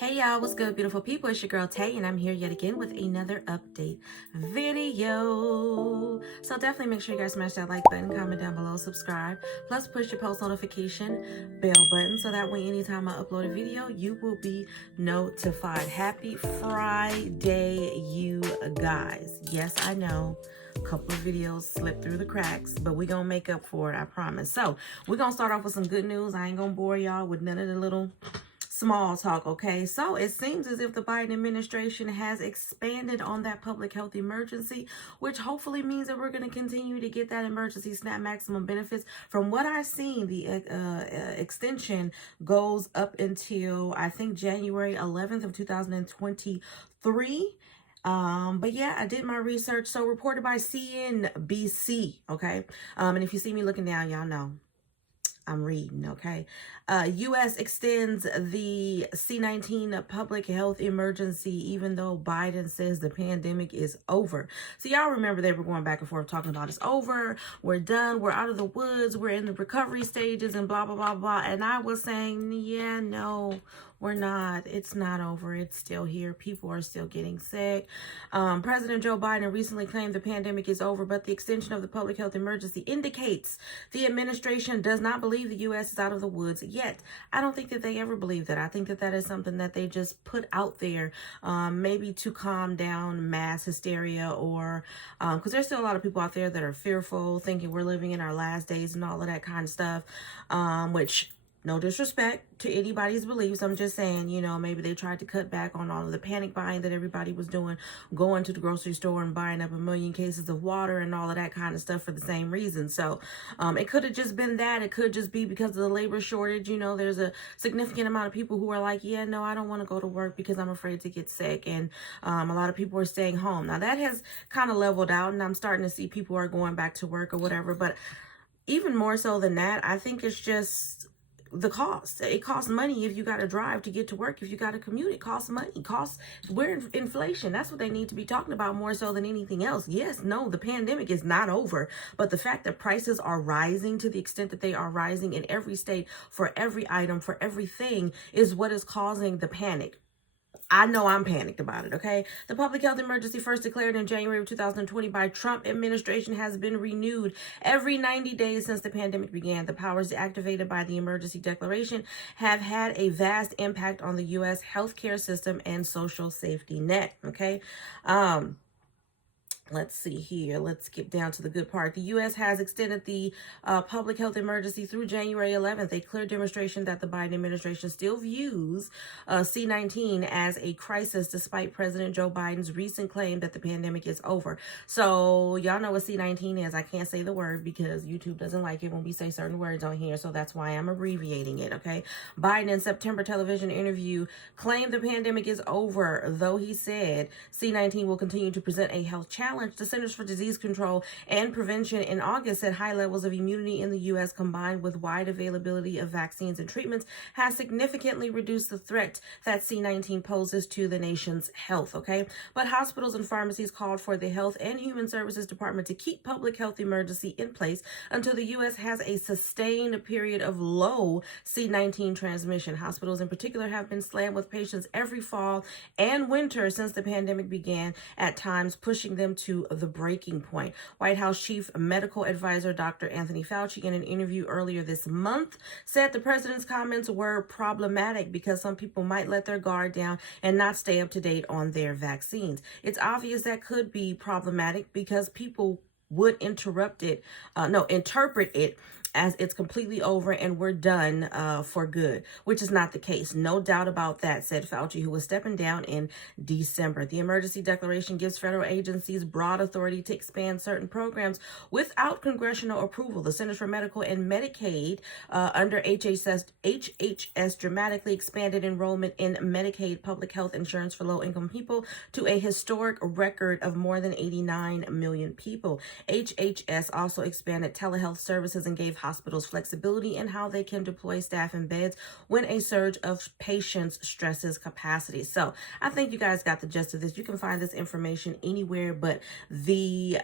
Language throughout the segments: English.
Hey y'all, what's good, beautiful people? It's your girl Tay, and I'm here yet again with another update video. So definitely make sure you guys smash that like button, comment down below, subscribe, plus push your post notification bell button so that way anytime I upload a video, you will be notified. Happy Friday, you guys. Yes, I know. A couple of videos slipped through the cracks, but we're gonna make up for it, I promise. So we're gonna start off with some good news. I ain't gonna bore y'all with none of the little small talk, okay? So it seems as if the Biden administration has expanded on that public health emergency, which hopefully means that we're going to continue to get that emergency SNAP maximum benefits. From what I've seen, the extension goes up until I think January 11th of 2023. But yeah, I did my research. So reported by CNBC, okay? And if you see me looking down, y'all know I'm reading, okay? U.S. extends the C-19 public health emergency, even though Biden says the pandemic is over. So y'all remember they were going back and forth talking about it's over, we're done, we're out of the woods, we're in the recovery stages and blah, blah, blah, blah. And I was saying, yeah, no, we're not. It's not over. It's still here. People are still getting sick. President Joe Biden recently claimed the pandemic is over, but the extension of the public health emergency indicates the administration does not believe the U.S. is out of the woods yet. I don't think that they ever believe that. I think that that is something that they just put out there, maybe to calm down mass hysteria, or because there's still a lot of people out there that are fearful, thinking we're living in our last days and all of that kind of stuff, which no disrespect to anybody's beliefs. I'm just saying, you know, maybe they tried to cut back on all of the panic buying that everybody was doing, going to the grocery store and buying up a million cases of water and all of that kind of stuff for the same reason. So it could have just been that. It could just be because of the labor shortage. You know, there's a significant amount of people who are like, yeah, no, I don't want to go to work because I'm afraid to get sick. And a lot of people are staying home. Now that has kind of leveled out, and I'm starting to see people are going back to work or whatever. But even more so than that, I think it's just the cost. It costs money if you got to drive to get to work. If you got to commute, it costs money. We're in inflation. That's what they need to be talking about more so than anything else. Yes, no, the pandemic is not over, but the fact that prices are rising to the extent that they are rising in every state for every item, for everything, is what is causing the panic. I know I'm panicked about it, okay? The public health emergency, first declared in January of 2020 by Trump administration, has been renewed every 90 days since the pandemic began. The powers activated by the emergency declaration have had a vast impact on the U.S. healthcare system and social safety net, okay? Let's see here. Let's skip down to the good part. The U.S. has extended the public health emergency through January 11th, a clear demonstration that the Biden administration still views C-19 as a crisis, despite President Joe Biden's recent claim that the pandemic is over. So y'all know what C-19 is. I can't say the word because YouTube doesn't like it when we say certain words on here, so that's why I'm abbreviating it, okay? Biden, in September television interview, claimed the pandemic is over, though he said C-19 will continue to present a health challenge. The Centers for Disease Control and Prevention in August said high levels of immunity in the U.S. combined with wide availability of vaccines and treatments has significantly reduced the threat that C-19 poses to the nation's health, okay? But hospitals and pharmacies called for the Health and Human Services Department to keep public health emergency in place until the U.S. has a sustained period of low C-19 transmission. Hospitals in particular have been slammed with patients every fall and winter since the pandemic began, at times pushing them to the breaking point. White House Chief Medical Advisor Dr. Anthony Fauci, in an interview earlier this month, said the president's comments were problematic because some people might let their guard down and not stay up to date on their vaccines. It's obvious that could be problematic because people would interpret it as it's completely over and we're done for good, which is not the case. No doubt about that, said Fauci, who was stepping down in December. The emergency declaration gives federal agencies broad authority to expand certain programs without congressional approval. The Centers for Medical and Medicaid under HHS dramatically expanded enrollment in Medicaid public health insurance for low-income people to a historic record of more than 89 million people. HHS also expanded telehealth services and gave hospitals flexibility in how they can deploy staff and beds when a surge of patients stresses capacity. So I think you guys got the gist of this. You can find this information anywhere, but the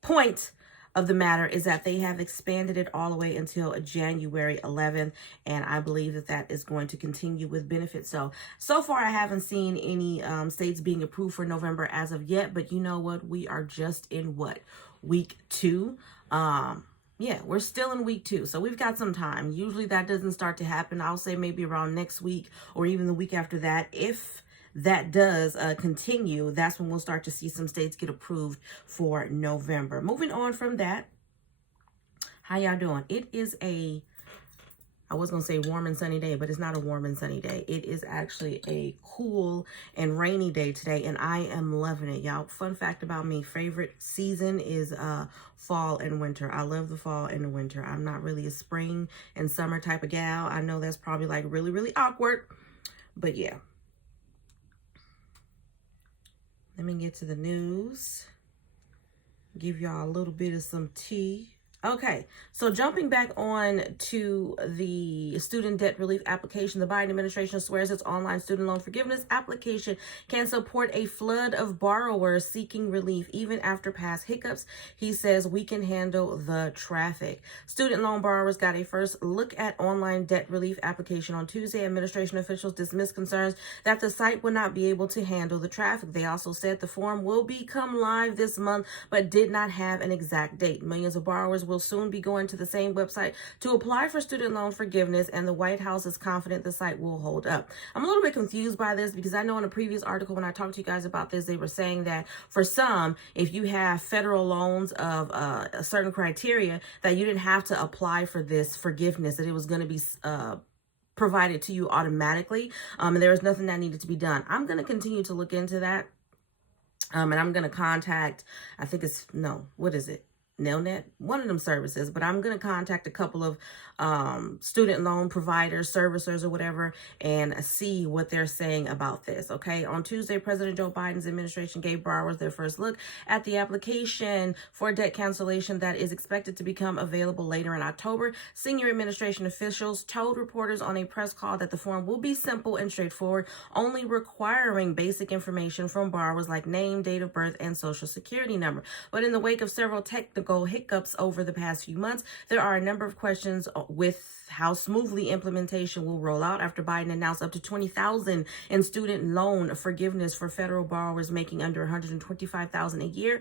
point of the matter is that they have expanded it all the way until January 11th, and I believe that that is going to continue with benefits. So far I haven't seen any states being approved for November as of yet, but you know what? We are just in what? Week 2. Yeah, we're still in week 2, so we've got some time. Usually that doesn't start to happen, I'll say maybe around next week or even the week after that. If that does continue, that's when we'll start to see some states get approved for November. Moving on from that, how y'all doing? It is I was going to say warm and sunny day, but it's not a warm and sunny day. It is actually a cool and rainy day today, and I am loving it, y'all. Fun fact about me, favorite season is fall and winter. I love the fall and the winter. I'm not really a spring and summer type of gal. I know that's probably like really, really awkward, but yeah. Let me get to the news. Give y'all a little bit of some tea. Okay, so jumping back on to the student debt relief application, the Biden administration swears its online student loan forgiveness application can support a flood of borrowers seeking relief even after past hiccups. He says we can handle the traffic. Student loan borrowers got a first look at online debt relief application on Tuesday. Administration officials dismissed concerns that the site would not be able to handle the traffic. They also said the form will become live this month, but did not have an exact date. Millions of borrowers will soon be going to the same website to apply for student loan forgiveness, and the White House is confident the site will hold up. I'm a little bit confused by this because I know in a previous article when I talked to you guys about this, they were saying that for some, if you have federal loans of a certain criteria, that you didn't have to apply for this forgiveness, that it was going to be provided to you automatically, and there was nothing that needed to be done. I'm going to continue to look into that, and I'm going to contact, I think it's, no, what is it? Nelnet, one of them services, but I'm going to contact a couple of student loan providers, servicers, or whatever, and see what they're saying about this. Okay. On Tuesday, President Joe Biden's administration gave borrowers their first look at the application for debt cancellation that is expected to become available later in October. Senior administration officials told reporters on a press call that the form will be simple and straightforward, only requiring basic information from borrowers like name, date of birth, and social security number. But in the wake of several technical hiccups over the past few months, there are a number of questions with how smoothly implementation will roll out after Biden announced up to $20,000 in student loan forgiveness for federal borrowers making under $125,000 a year.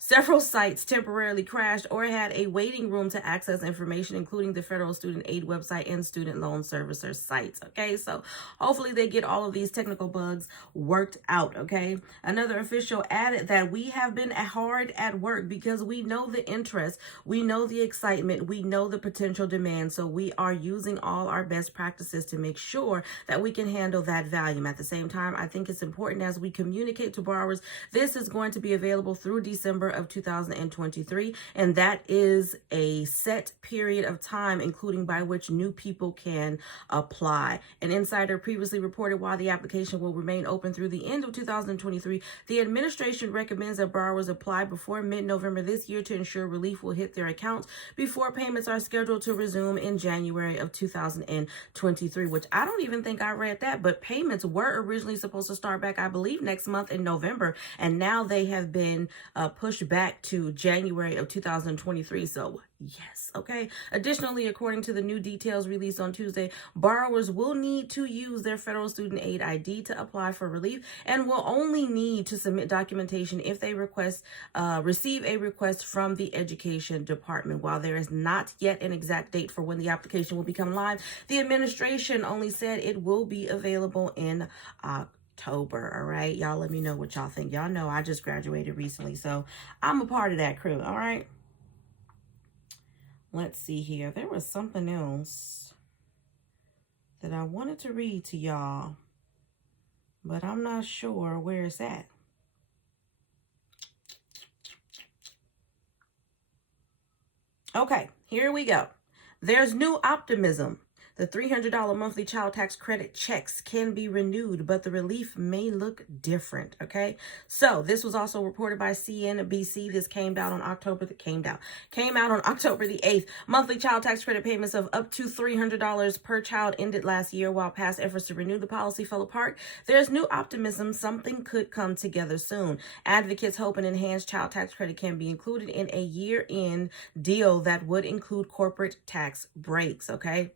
Several sites temporarily crashed or had a waiting room to access information, including the Federal Student Aid website and student loan servicer sites. Okay, so hopefully they get all of these technical bugs worked out. Okay, another official added that we have been hard at work because we know the interest, we know the excitement, we know the potential demand. So we are using all our best practices to make sure that we can handle that volume. At the same time, I think it's important as we communicate to borrowers, this is going to be available through December of 2023, and that is a set period of time, including by which new people can apply. An insider previously reported while the application will remain open through the end of 2023, the administration recommends that borrowers apply before mid-November this year to ensure relief will hit their accounts before payments are scheduled to resume in January of 2023, which I don't even think I read that, but payments were originally supposed to start back, I believe, next month in November, and now they have been pushed back to January of 2023. So yes, okay. Additionally, according to the new details released on Tuesday, borrowers will need to use their federal student aid ID to apply for relief and will only need to submit documentation if they receive a request from the education department. While there is not yet an exact date for when the application will become live, the administration only said it will be available in October. All right, y'all let me know what y'all think. Y'all know I just graduated recently, so I'm a part of that crew. All right, let's see here. There was something else that I wanted to read to y'all, but I'm not sure where it's at. Okay, here we go. There's new optimism. The $300 monthly child tax credit checks can be renewed, but the relief may look different, okay? So this was also reported by CNBC. This came out on October the 8th. Monthly child tax credit payments of up to $300 per child ended last year while past efforts to renew the policy fell apart. There's new optimism. Something could come together soon. Advocates hope an enhanced child tax credit can be included in a year-end deal that would include corporate tax breaks, okay?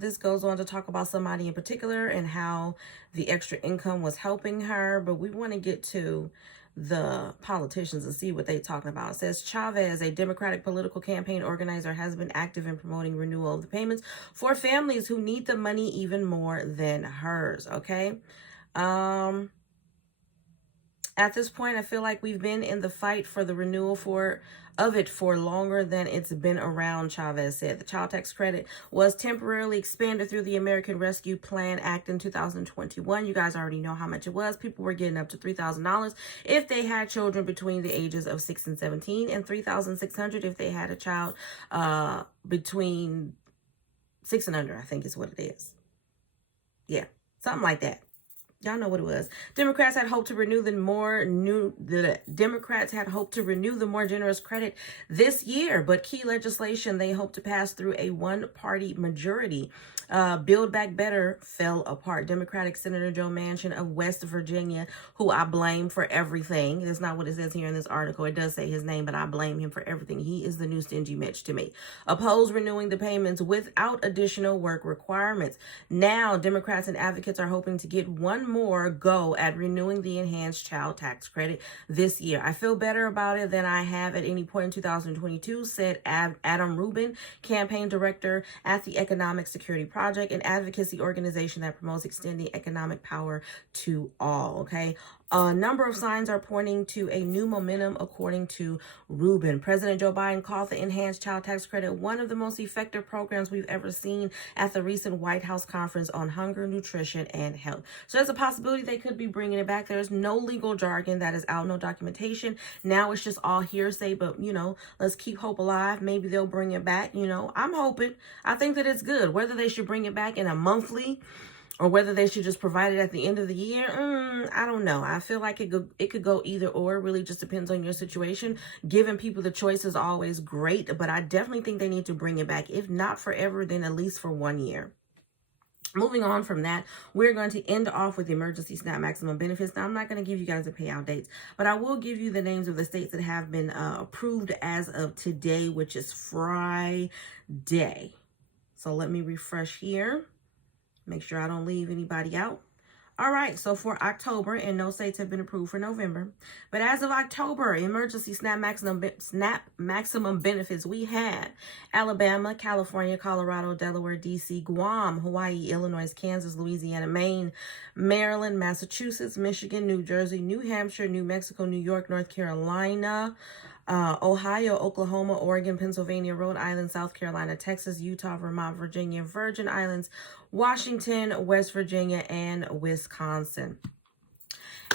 This goes on to talk about somebody in particular and how the extra income was helping her, but we want to get to the politicians and see what they're talking about. It says Chavez, a Democratic political campaign organizer, has been active in promoting renewal of the payments for families who need the money even more than hers, okay? At this point, I feel like we've been in the fight for the renewal of it for longer than it's been around, Chavez said. The child tax credit was temporarily expanded through the American Rescue Plan Act in 2021. You guys already know how much it was. People were getting up to $3,000 if they had children between the ages of 6 and 17, and $3,600 if they had a child between 6 and under, I think is what it is. Yeah, something like that. Y'all know what it was. Democrats had hoped to renew the more generous credit this year, but key legislation they hope to pass through a one-party majority, Build Back Better, fell apart. Democratic Senator Joe Manchin of West Virginia, who I blame for everything. That's not what it says here in this article. It does say his name, but I blame him for everything. He is the new stingy Mitch to me. Opposed renewing the payments without additional work requirements. Now, Democrats and advocates are hoping to get one more go at renewing the enhanced child tax credit this year. I feel better about it than I have at any point in 2022, said Adam Rubin, campaign director at the Economic Security Project, an advocacy organization that promotes extending economic power to all, okay? A number of signs are pointing to a new momentum, according to Rubin. President Joe Biden called the enhanced child tax credit one of the most effective programs we've ever seen at the recent White House conference on hunger, nutrition, and health. So there's a possibility they could be bringing it back. There's no legal jargon that is out, no documentation. Now it's just all hearsay, but, you know, let's keep hope alive. Maybe they'll bring it back. You know, I'm hoping. I think that it's good. Whether they should bring it back in a monthly or whether they should just provide it at the end of the year, I don't know. I feel like it could go either or. It really just depends on your situation. Giving people the choice is always great, but I definitely think they need to bring it back. If not forever, then at least for 1 year. Moving on from that, we're going to end off with the emergency SNAP maximum benefits. Now, I'm not going to give you guys the payout dates, but I will give you the names of the states that have been approved as of today, which is Friday. So let me refresh here. Make sure I don't leave anybody out. All right, so for October, and no states have been approved for November, but as of October, emergency SNAP maximum benefits, we have Alabama, California, Colorado, Delaware, DC, Guam, Hawaii, Illinois, Kansas, Louisiana, Maine, Maryland, Massachusetts, Michigan, New Jersey, New Hampshire, New Mexico, New York, North Carolina, Ohio, Oklahoma, Oregon, Pennsylvania, Rhode Island, South Carolina, Texas, Utah, Vermont, Virginia, Virgin Islands, Washington, West Virginia, and Wisconsin.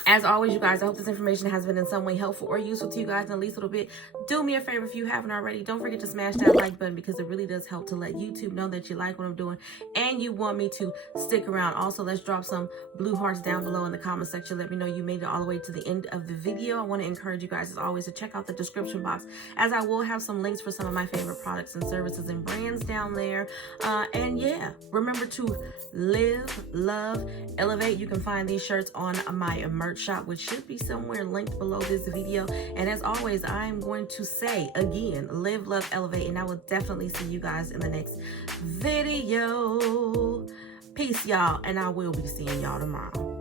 As always, you guys, I hope this information has been in some way helpful or useful to you guys in at least a little bit. Do me a favor if you haven't already. Don't forget to smash that like button because it really does help to let YouTube know that you like what I'm doing and you want me to stick around. Also, let's drop some blue hearts down below in the comment section. Let me know you made it all the way to the end of the video. I want to encourage you guys, as always, to check out the description box, as I will have some links for some of my favorite products and services and brands down there. And yeah, remember to live, love, elevate. You can find these shirts on my merch shop, which should be somewhere linked below this video. And as always, I'm going to say again, live, love, elevate, and I will definitely see you guys in the next video. Peace, y'all, and I will be seeing y'all tomorrow.